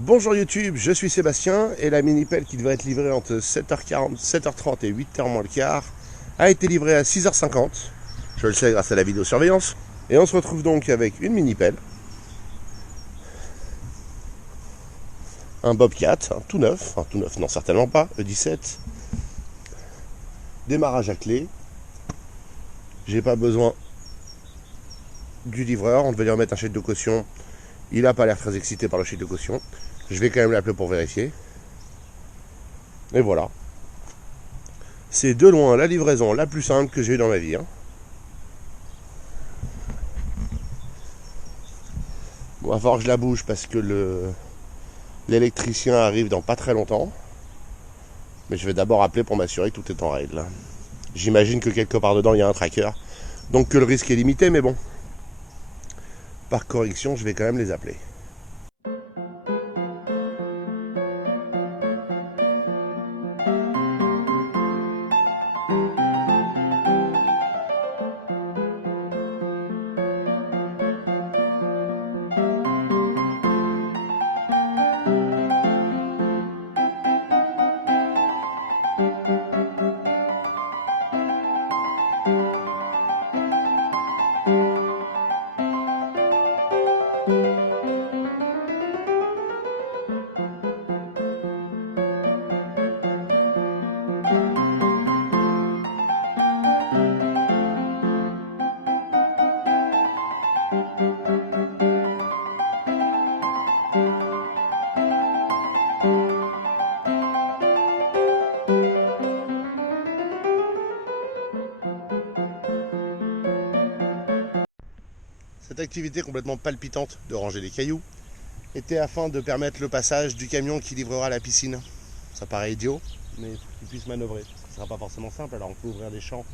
Bonjour YouTube, je suis Sébastien et la mini-pelle qui devrait être livrée entre 7h40, 7h30 et 8h moins le quart a été livrée à 6h50. Je le sais grâce à la vidéosurveillance. Et on se retrouve donc avec une mini-pelle, un Bobcat, tout neuf, enfin tout neuf, non certainement pas, E17, démarrage à clé. J'ai pas besoin du livreur, on devait lui remettre un chèque de caution. Il n'a pas l'air très excité par le chèque de caution. Je vais quand même l'appeler pour vérifier. Et voilà. C'est de loin la livraison la plus simple que j'ai eue dans ma vie. Bon, il va falloir que je la bouge parce que l'électricien arrive dans pas très longtemps. Mais je vais d'abord appeler pour m'assurer que tout est en règle. J'imagine que quelque part dedans il y a un tracker. Donc que le risque est limité, mais bon. Par correction, je vais quand même les appeler. Cette activité complètement palpitante de ranger les cailloux était afin de permettre le passage du camion qui livrera la piscine. Ça paraît idiot, mais il faut qu'il puisse manœuvrer. Ce ne sera pas forcément simple, alors on peut ouvrir des champs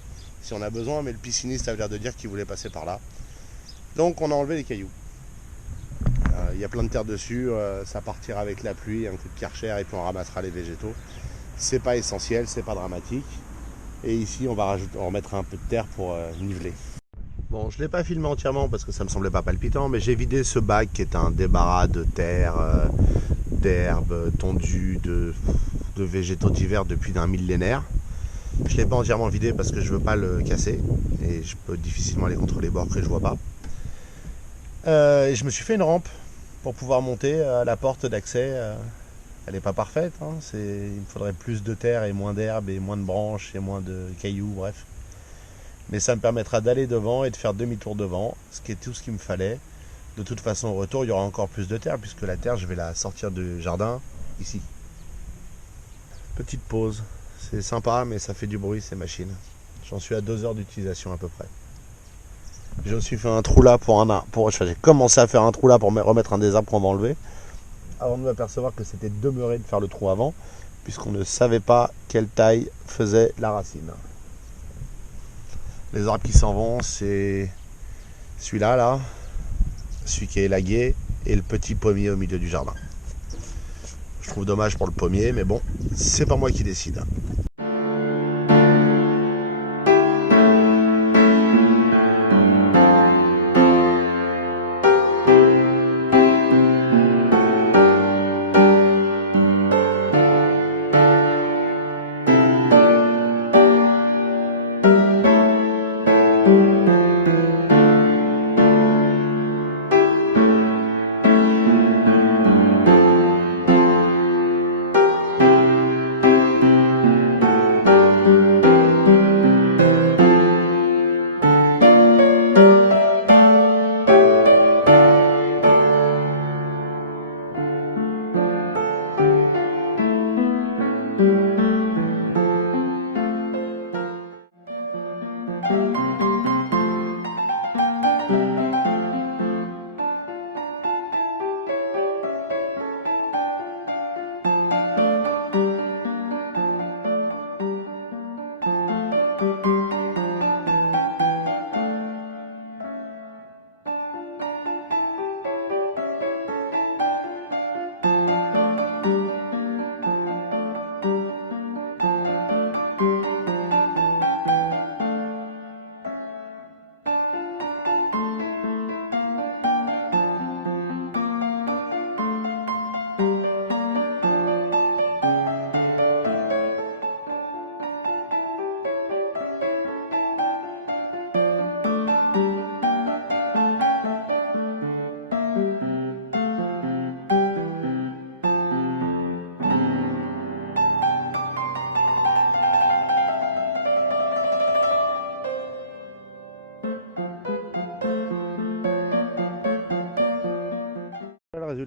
si on a besoin, mais le pisciniste a l'air de dire qu'il voulait passer par là. Donc on a enlevé les cailloux. Il y a plein de terre dessus, ça partira avec la pluie, un coup de Karcher et puis on ramassera les végétaux. C'est pas essentiel, c'est pas dramatique. Et ici on va remettre un peu de terre pour niveler. Bon, je ne l'ai pas filmé entièrement parce que ça me semblait pas palpitant, mais j'ai vidé ce bac qui est un débarras de terre, d'herbes tondues, de végétaux divers depuis d'un millénaire. Je ne l'ai pas entièrement vidé parce que je ne veux pas le casser et je peux difficilement aller contre les bords que je vois pas. Et je me suis fait une rampe pour pouvoir monter à la porte d'accès. Elle n'est pas parfaite, hein. Il me faudrait plus de terre et moins d'herbe et moins de branches et moins de cailloux, bref. Mais ça me permettra d'aller devant et de faire demi-tour devant, ce qui est tout ce qu'il me fallait. De toute façon, au retour, il y aura encore plus de terre, puisque la terre, je vais la sortir du jardin, ici. Petite pause. C'est sympa, mais ça fait du bruit, ces machines. J'en suis à 2 heures d'utilisation à peu près. J'ai aussi fait un trou là j'ai commencé à faire un trou là pour remettre un des arbres qu'on va enlever, avant de m'apercevoir que c'était demeuré de faire le trou avant, puisqu'on ne savait pas quelle taille faisait la racine. Les arbres qui s'en vont, c'est celui-là, là, celui qui est élagué, et le petit pommier au milieu du jardin. Je trouve dommage pour le pommier, mais bon, c'est pas moi qui décide.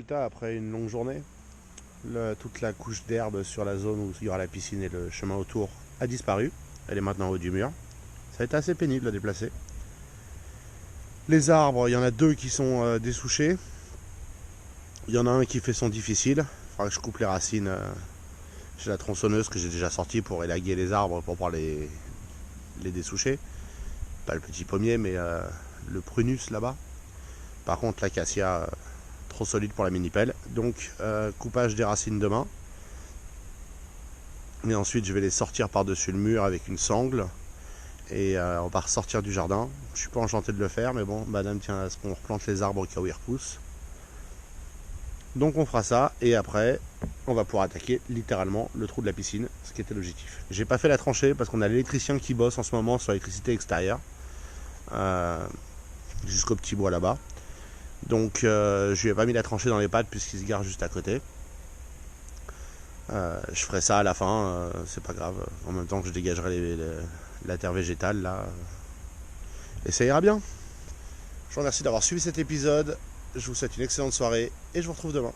résultat après une longue journée. Toute la couche d'herbe sur la zone où il y aura la piscine et le chemin autour a disparu. Elle est maintenant en haut du mur. Ça a été assez pénible à déplacer. Les arbres, il y en a 2 qui sont dessouchés. Il y en a un qui fait son difficile. Il faudra que je coupe les racines. J'ai la tronçonneuse que j'ai déjà sortie pour élaguer les arbres pour pouvoir les dessoucher. Pas le petit pommier, mais le prunus là-bas. Par contre, l'acacia, trop solide pour la mini-pelle. Donc, coupage des racines demain. Et ensuite, je vais les sortir par-dessus le mur avec une sangle. Et on va ressortir du jardin. Je suis pas enchanté de le faire, mais bon, madame tient à ce qu'on replante les arbres au cas où ils repoussent. Donc on fera ça, et après, on va pouvoir attaquer littéralement le trou de la piscine, ce qui était l'objectif. J'ai pas fait la tranchée parce qu'on a l'électricien qui bosse en ce moment sur l'électricité extérieure, jusqu'au petit bois là-bas. Donc je lui ai pas mis la tranchée dans les pattes puisqu'il se gare juste à côté. Je ferai ça à la fin, c'est pas grave. En même temps que je dégagerai la terre végétale là. Et ça ira bien. Je vous remercie d'avoir suivi cet épisode. Je vous souhaite une excellente soirée et je vous retrouve demain.